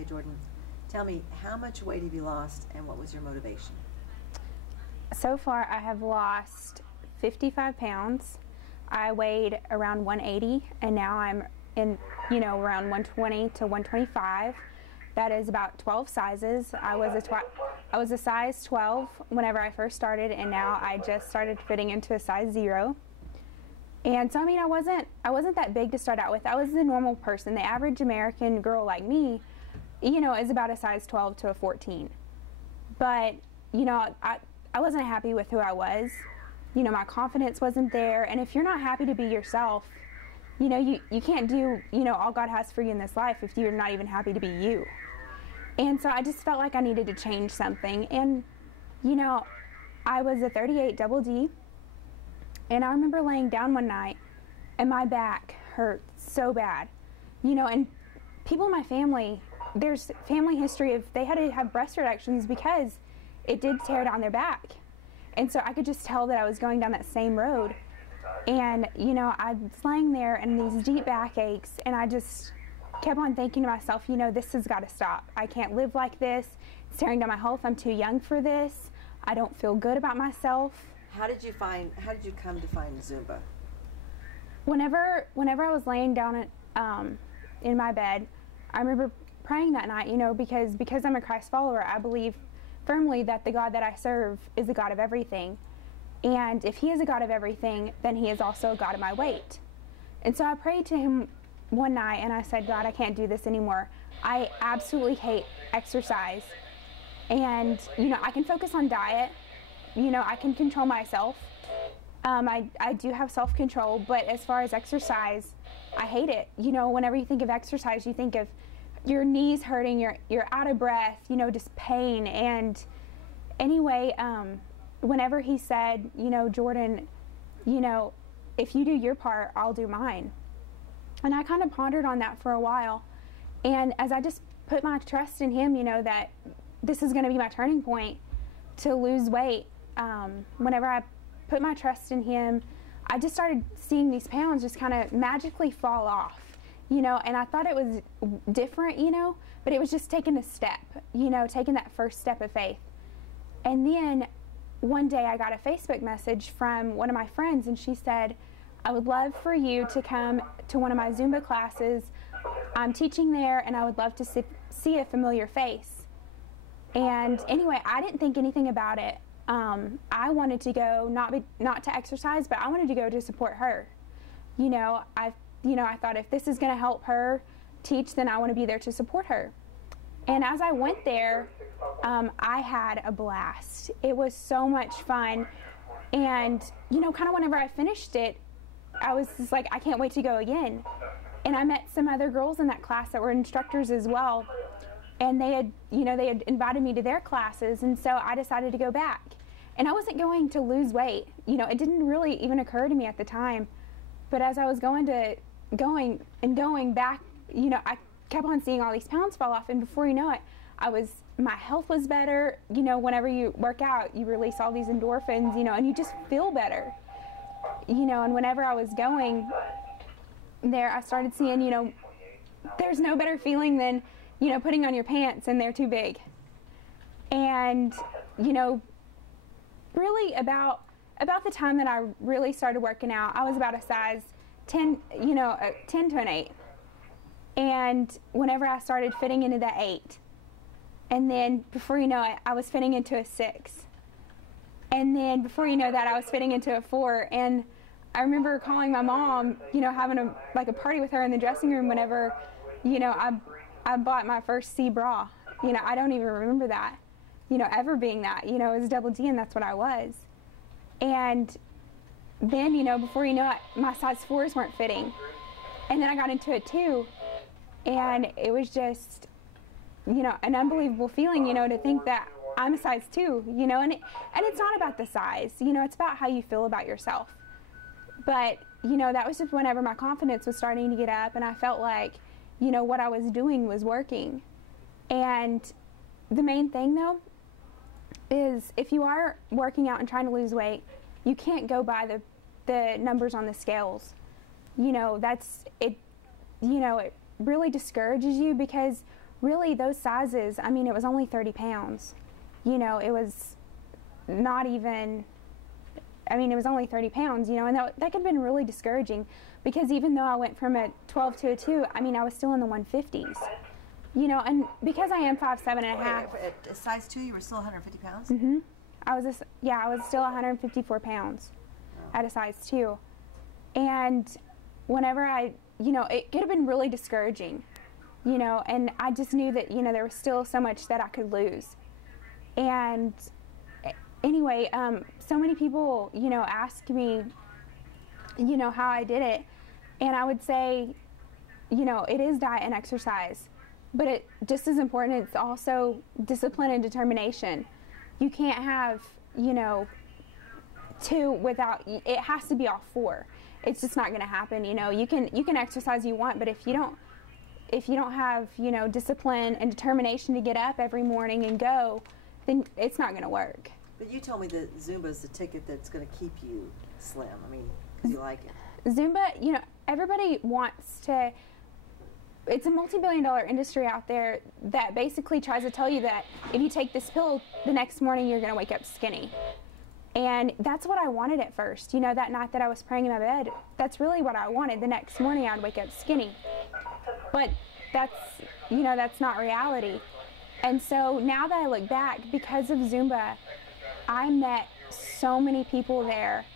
Okay, Jordyn, tell me, how much weight have you lost and what was your motivation? So far, I have lost 55 pounds. I weighed around 180, and now I'm in, around 120 to 125. That is about 12 sizes. I was a size 12 whenever I first started, and now I just started fitting into a size 0. And so, I mean, I wasn't that big to start out with. I was a normal person. The average American girl like me, is about a size 12 to a 14. But, I wasn't happy with who I was. My confidence wasn't there. And if you're not happy to be yourself, you can't do, all God has for you in this life if you're not even happy to be you. And so I just felt like I needed to change something. And, I was a 38 double D. And I remember laying down one night and my back hurt so bad. And people in my family, there's family history of they had to have breast reductions because it did tear down their back. And so I could just tell that I was going down that same road. And, I was laying there and these deep back aches, and I just kept on thinking to myself, this has got to stop. I can't live like this. It's tearing down my health. I'm too young for this. I don't feel good about myself. How did you come to find Zumba? Whenever I was laying down in my bed, I remember praying that night, because I'm a Christ follower, I believe firmly that the God that I serve is the God of everything. And if he is a God of everything, then he is also a God of my weight. And so I prayed to him one night and I said, God, I can't do this anymore. I absolutely hate exercise. And, I can focus on diet. I can control myself. I do have self-control, but as far as exercise, I hate it. Whenever you think of exercise, you think of your knees hurting, you're out of breath, just pain. And anyway, whenever he said, Jordyn, if you do your part, I'll do mine. And I kind of pondered on that for a while. And as I just put my trust in him, that this is going to be my turning point to lose weight, whenever I put my trust in him, I just started seeing these pounds just kind of magically fall off. And I thought it was different, but it was just taking a step, taking that first step of faith. And then one day I got a Facebook message from one of my friends, and she said, I would love for you to come to one of my Zumba classes. I'm teaching there, and I would love to see a familiar face. And anyway, I didn't think anything about it. I wanted to go not to exercise, but I wanted to go to support her. I thought if this is going to help her teach, then I want to be there to support her. And as I went there, I had a blast. It was so much fun. And, kind of whenever I finished it, I was just like, I can't wait to go again. And I met some other girls in that class that were instructors as well. And they had invited me to their classes. And so I decided to go back. And I wasn't going to lose weight. It didn't really even occur to me at the time. But as I was going back, I kept on seeing all these pounds fall off, and before you know it, my health was better. Whenever you work out, you release all these endorphins, and you just feel better. And whenever I was going there, I started seeing, there's no better feeling than, putting on your pants and they're too big. And, really about the time that I really started working out, I was about a size 10, 10 to an 8. And whenever I started fitting into the 8, and then before you know it, I was fitting into a 6. And then before you know that, I was fitting into a 4. And I remember calling my mom, having a party with her in the dressing room whenever, I bought my first C bra. I don't even remember that, ever being that. It was double D, and that's what I was. And then, before you know it, my size 4s weren't fitting. And then I got into a 2, and it was just, an unbelievable feeling, to think that I'm a size 2, and it's not about the size, it's about how you feel about yourself. But, that was just whenever my confidence was starting to get up, and I felt like, what I was doing was working. And the main thing, though, is if you are working out and trying to lose weight, you can't go by the numbers on the scales. It really discourages you, because really those sizes, I mean, it was only 30 pounds. You know, it was not even, I mean, it was only 30 pounds, you know, and that could have been really discouraging, because even though I went from a 12 to a 2, I mean, I was still in the 150s. You know, and because I am 5'7" and a half. At size 2, you were still 150 pounds? Mm-hmm. I was still 154 pounds at a size 2. And whenever you know, it could have been really discouraging, you know, and I just knew that, you know, there was still so much that I could lose. And anyway, so many people, you know, ask me, you know, how I did it. And I would say, you know, it is diet and exercise. But it just as important, it's also discipline and determination. You can't have, you know, 2 without, it has to be all 4. It's just not going to happen, you know. You can exercise you want, but if you don't have, you know, discipline and determination to get up every morning and go, then it's not going to work. But you told me that Zumba is the ticket that's going to keep you slim. I mean, because you like it. Zumba, you know, everybody wants to. It's a multi-billion-dollar industry out there that basically tries to tell you that if you take this pill, the next morning you're going to wake up skinny. And that's what I wanted at first. You know, that night that I was praying in my bed, that's really what I wanted. The next morning I'd wake up skinny. But that's, you know, that's not reality. And so now that I look back, because of Zumba, I met so many people there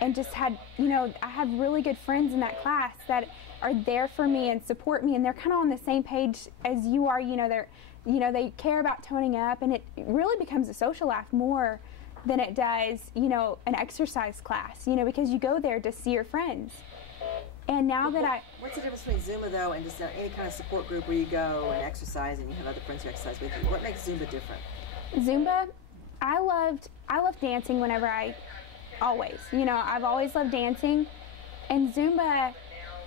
and just had, you know, I have really good friends in that class that are there for me and support me, and they're kind of on the same page as you are. You know, they care about toning up, and it really becomes a social life more than it does, you know, an exercise class, you know, because you go there to see your friends. And now that What's the difference between Zumba, though, and just any kind of support group where you go and exercise and you have other friends who exercise with you? What makes Zumba different? Zumba, I loved dancing always, you know, I've always loved dancing. And Zumba,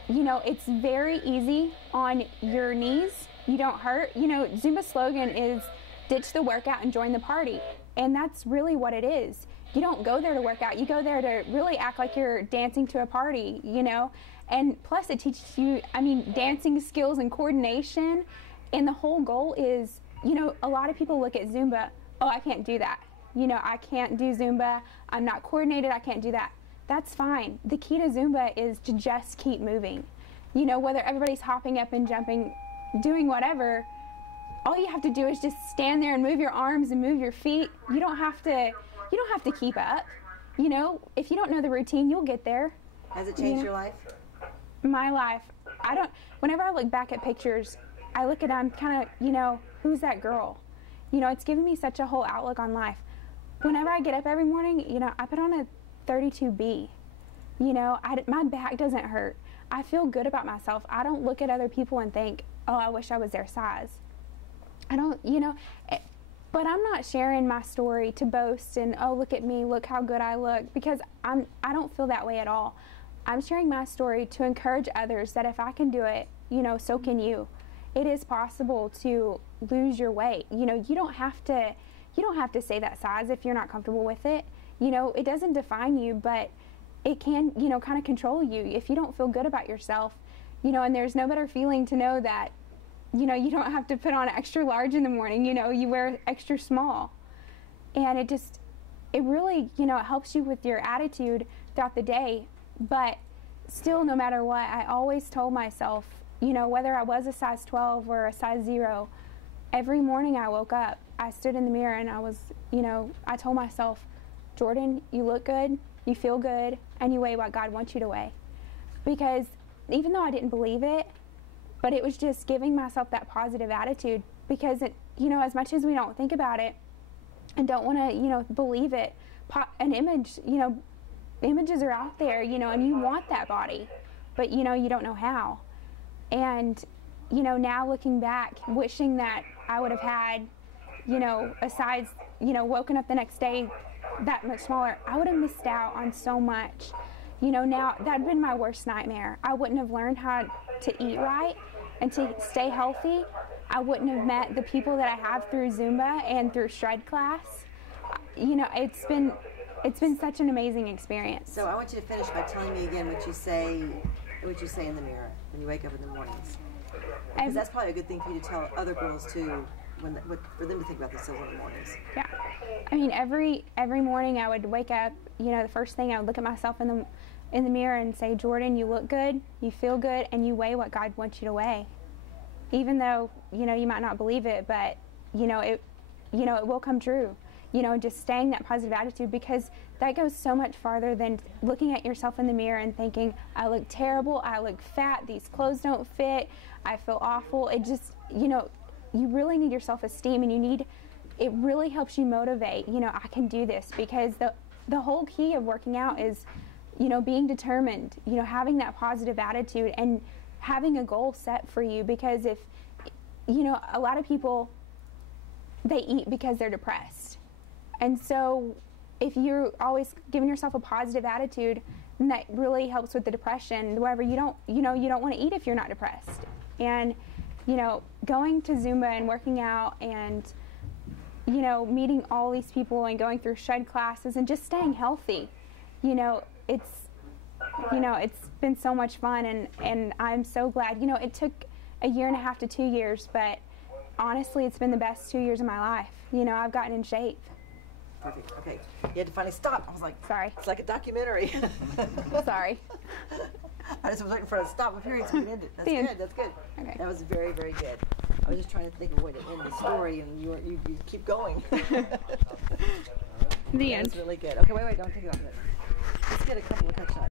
you know, it's very easy on your knees. You don't hurt. You know, Zumba's slogan is ditch the workout and join the party. And that's really what it is. You don't go there to work out. You go there to really act like you're dancing to a party, you know. And plus it teaches you, I mean, dancing skills and coordination. And the whole goal is, you know, a lot of people look at Zumba, oh, I can't do that. You know, I can't do Zumba. I'm not coordinated. I can't do that. That's fine. The key to Zumba is to just keep moving. You know, whether everybody's hopping up and jumping, doing whatever, all you have to do is just stand there and move your arms and move your feet. You don't have to keep up. You know, if you don't know the routine, you'll get there. Has it changed your life? My life, whenever I look back at pictures, I look at I'm kind of, you know, who's that girl? You know, it's given me such a whole outlook on life. Whenever I get up every morning, you know, I put on a 32B. You know, my back doesn't hurt. I feel good about myself. I don't look at other people and think, oh, I wish I was their size. I don't, you know, but I'm not sharing my story to boast and, oh, look at me, look how good I look, because I don't feel that way at all. I'm sharing my story to encourage others that if I can do it, you know, so can you. It is possible to lose your weight. You know, you don't have to say that size if you're not comfortable with it. You know, it doesn't define you, but it can, you know, kind of control you if you don't feel good about yourself. You know, and there's no better feeling to know that, you know, you don't have to put on extra large in the morning, you know, you wear extra small. And it really, you know, it helps you with your attitude throughout the day. But still, no matter what, I always told myself, you know, whether I was a size 12 or a size 0, every morning I woke up, I stood in the mirror and I was, you know, I told myself, Jordyn, you look good, you feel good, and you weigh what God wants you to weigh. Because even though I didn't believe it, but it was just giving myself that positive attitude, because it, you know, as much as we don't think about it and don't want to, you know, believe it, an image, you know, images are out there, you know, and you want that body, but, you know, you don't know how. And, you know, now looking back, wishing that I would have had, you know, a size, you know, woken up the next day that much smaller, I would have missed out on so much. You know, now that'd been my worst nightmare. I wouldn't have learned how to eat right and to stay healthy. I wouldn't have met the people that I have through Zumba and through shred class. You know, it's been such an amazing experience. So I want you to finish by telling me again what you say in the mirror when you wake up in the mornings. Because that's probably a good thing for you to tell other girls too, for them to think about themselves in the mornings. Yeah. I mean, every morning I would wake up, you know, the first thing I would look at myself in the mirror and say, Jordyn, you look good, you feel good, and you weigh what God wants you to weigh. Even though, you know, you might not believe it, but, you know, it will come true. You know, just staying that positive attitude, because that goes so much farther than looking at yourself in the mirror and thinking, I look terrible, I look fat, these clothes don't fit, I feel awful. It just, you know, you really need your self-esteem, and it really helps you motivate, you know, I can do this, because the whole key of working out is, you know, being determined, you know, having that positive attitude and having a goal set for you. Because if, you know, a lot of people, they eat because they're depressed. And so if you're always giving yourself a positive attitude, then that really helps with the depression. However, you don't want to eat if you're not depressed. And, you know, going to Zumba and working out and, you know, meeting all these people and going through shed classes and just staying healthy, you know, it's been so much fun, and I'm so glad. You know, it took 1.5 to 2 years, but honestly, it's been the best 2 years of my life. You know, I've gotten in shape. Perfect. Okay. You had to finally stop. I was like, sorry. It's like a documentary. Sorry. I just was looking for a stop period so we can end it. That's good. That's good. Okay. That was very, very good. I was just trying to think of a way to end the story, and you keep going. The end. That's really good. Okay, wait, don't take it off yet. Let's get a couple of touch shots.